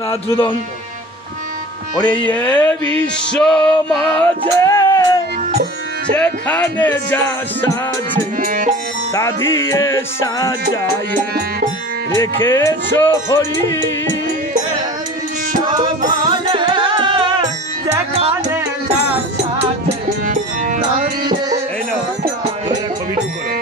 নাথুদন ওরে এ বিশ্ব মাঝে যেখানে যা সাজে তা দিয়ে সাজায় রেখেছ হরি বিশ্ব মাঝে যেখানে যা সাজে তা দিয়ে এই না কবিটু করো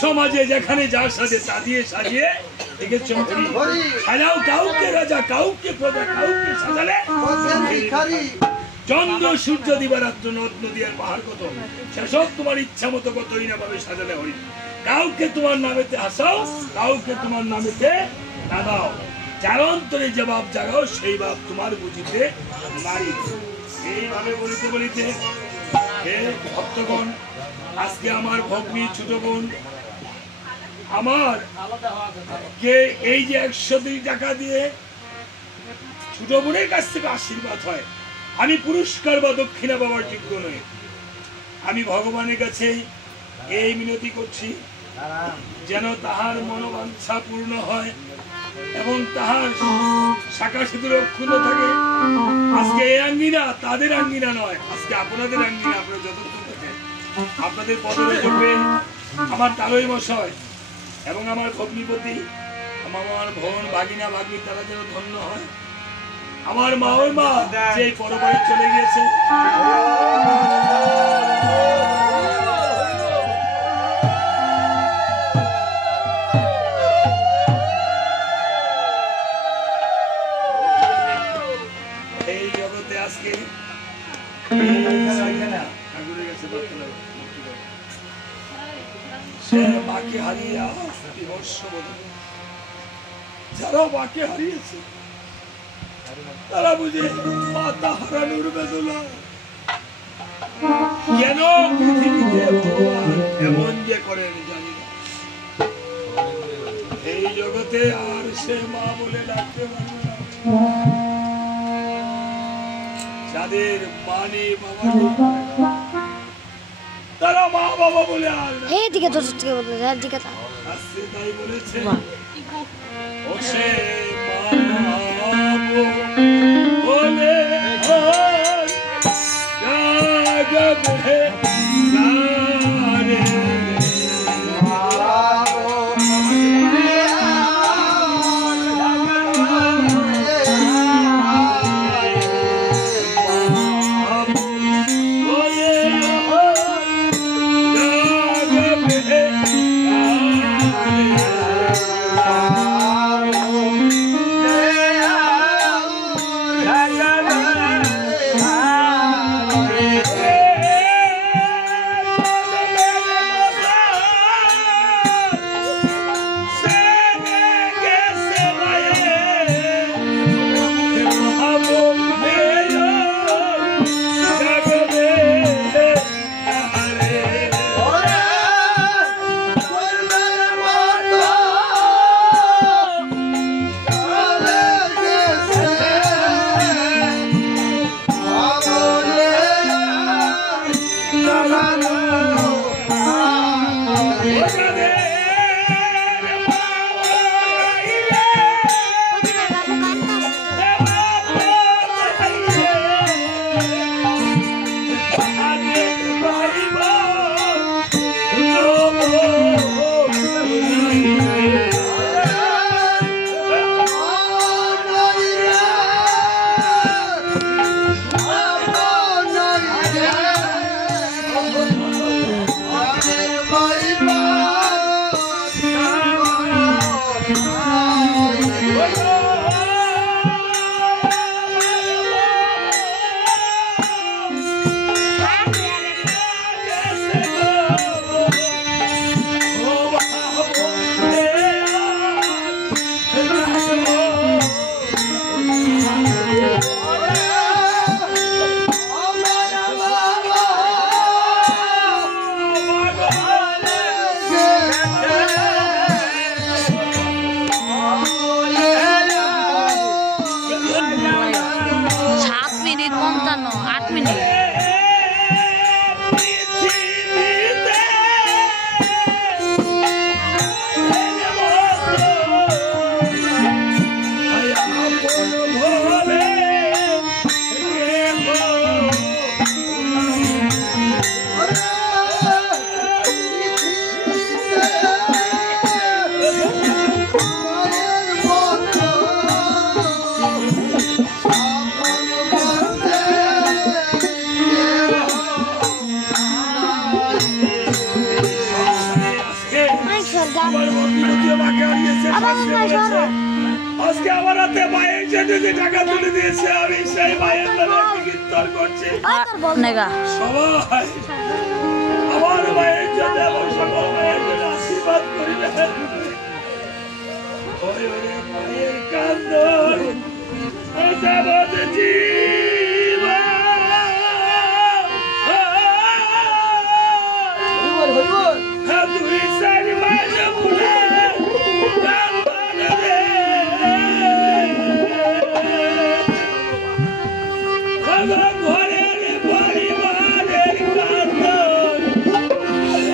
সমাজে যেখানে যা সাজে তা দিয়ে সাজিয়ে দেখেছ সাজাও কাউকে রাজা কাউকে প্রজা কাউকে সাজালে চন্দ্র সূর্য দিবারাত্র নদ নদী আর পাহাড় কত সেসব তোমার ইচ্ছা মতো কতই না ভাবে সাজালে হরি কাউকে তোমার নামেতে হাসাও কাউকে তোমার নামেতে দাদাও যার অন্তরে যে ভাব জাগাও সেই ভাব তোমার বুঝিতে নারী এইভাবে বলিতে বলিতে হে ভক্তগণ আজকে আমার ভগ্নী ছোট বোন আমার কে এই যে 102 টাকা দিয়ে ছোট বোনের কাছ থেকে আশীর্বাদ হয় আমি পুরস্কার বা দক্ষিণা পাওয়ার যোগ্য নই আমি ভগবানের কাছে এই মিনতি করছি যেন তাহার মনোবাঞ্ছা পূর্ণ হয় এবং তাহার শাখা সিঁদুর অক্ষুণ্ণ থাকে আজকে এই আঙ্গিনা তাদের আঙ্গিনা নয় আজকে আপনাদের আঙ্গিনা আপনারা যতক্ষণ থাকেন আপনাদের পদরে চলবে আমার তালই মশাই এবং আমার ভগ্নিপতি আমার বোন বাগিনা বাগনি তারা যেন ধন্য হয় আমার মা ওই মা যে পরবারে চলে গিয়েছে এই জগতে আজকে ঠাকুরের কাছে সে মাকে হারিয়ে আজ বিমর্ষ বোধ। যারা মাকে হারিয়েছে তারা বুঝে মাতা হারানোর বেদনা কেন পৃথিবীতে ভগবান এমন যে করেন জানি না। এই জগতে আর সে মা বলে ডাকতে পারবে না। যাদের মা নেই বাবা নেই তারা মা বাবা বলে আর না। দিকে তো সত্যি বলতে দিকে আসছে তাই বলেছে ও সে মা বলে জাগবে আজকে আমার হাতে মায়ের জন্য যে টাকা তুলে দিয়েছে আমি সেই মায়ের নামে কীর্তন করছি। সবাই আমার মায়ের জন্য এবং সকল মায়ের জন্য আশীর্বাদ করিবেন। ওই ওরে মায়ের কান্দন যাবত জীবন দুই সারি মাঝে ভুলে ঘরের পরিবারের কান্দন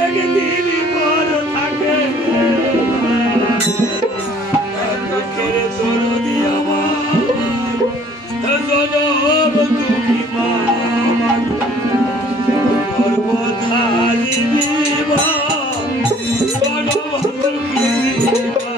একদিন বড় থাকে দুঃখের দরদি আমার জনম দুঃখী মা গর্ভধারিণী মা আমার জনম দুঃখী মা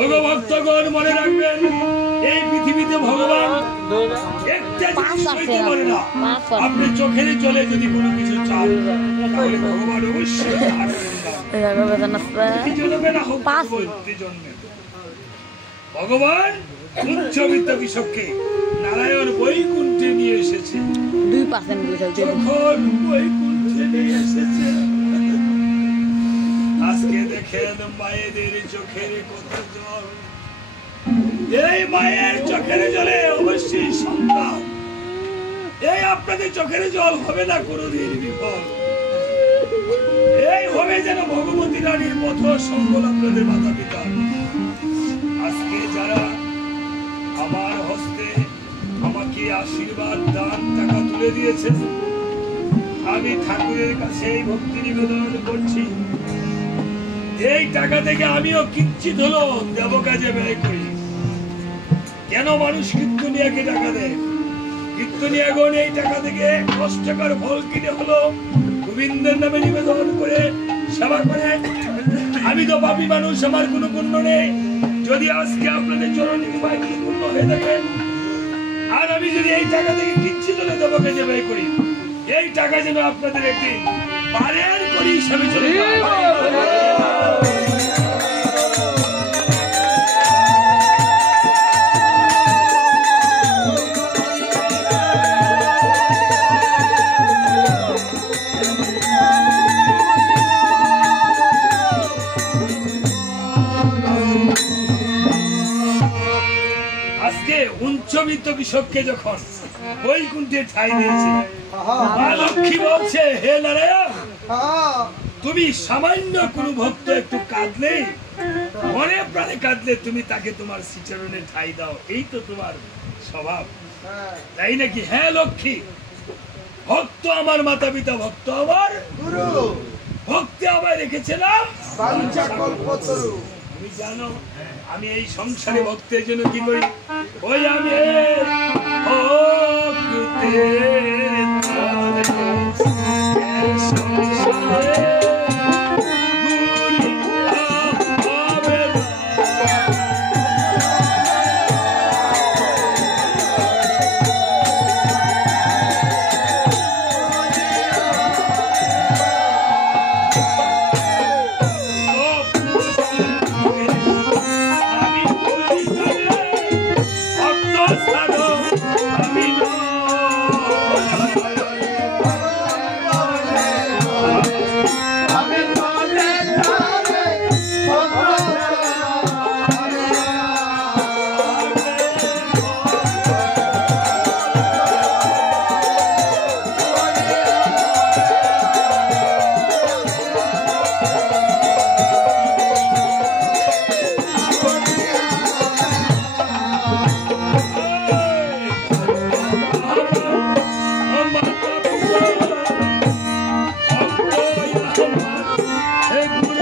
ভগভক্তগণ মনে রাখবেন, এই পৃথিবীতে ভগবান একটা জিনিস হইতে পারে না। আপনি চোখের জলে যদি কোনো কিছু চান, তাহলে ভগবান অবশ্যই ভগবান উচ্চবিত্ত কৃষককে নারায়ণ বৈকুণ্ঠে নিয়ে এসেছে। যখন বৈকুণ্ঠে নিয়ে এসেছে, আজকে দেখেন মায়েদের চোখের কত জল। এই মায়ের চোখের জলে অবশ্যই সন্তান। এই আপনাদের চোখের জল হবে না কোনদিন বিফল। এই হবে যেন ভগবতী রানীর মতো সম্বল আপনাদের মাতা পিতা। আজকে যারা আমার হস্তে আমাকে আশীর্বাদ দান টাকা তুলে দিয়েছেন, আমি ঠাকুরের কাছে এই ভক্তি নিবেদন করছি। এই টাকা থেকে আমিও কিঞ্চিত হলো দেব কাজে ব্যয় করি। কেন মানুষ কীর্তনিয়াকে টাকা দেয়? কীর্তনিয়াগণ এই টাকা থেকে 10 টাকার ফল কিনে হলো গোবিন্দের নামে নিবেদন করে সেবা করে। আমি তো পাপী মানুষ, আমার কোনো পুণ্য নেই। যদি আজকে আপনাদের চরণে কৃপায় পূর্ণ হয়ে থাকে, আর আমি যদি এই টাকা থেকে কিঞ্চিত হলে দেব কাজে ব্যয় করি, এই টাকা যেন আপনাদের একটি বারের করি হিসাবে চলে যায়। উচ্চবিত্ত কৃষককে যখন বৈকুণ্ঠে ঠাঁই দিয়েছে, মা লক্ষ্মী বলছে, হে নারায়ণ, তুমি সামান্য কোন ভক্ত একটু কাঁদলে, মনে প্রাণে কাঁদলে, তুমি তাকে তোমার শ্রীচরণে ঠাঁই দাও। এই তো তোমার স্বভাব, তাই নাকি? হ্যাঁ লক্ষ্মী, ভক্ত আমার মাতা পিতা, ভক্ত আমার গুরু, ভক্তি আমায় রেখেছিলাম। তুমি জানো আমি এই সংসারে ভক্তের জন্য কি করি? ওই আমি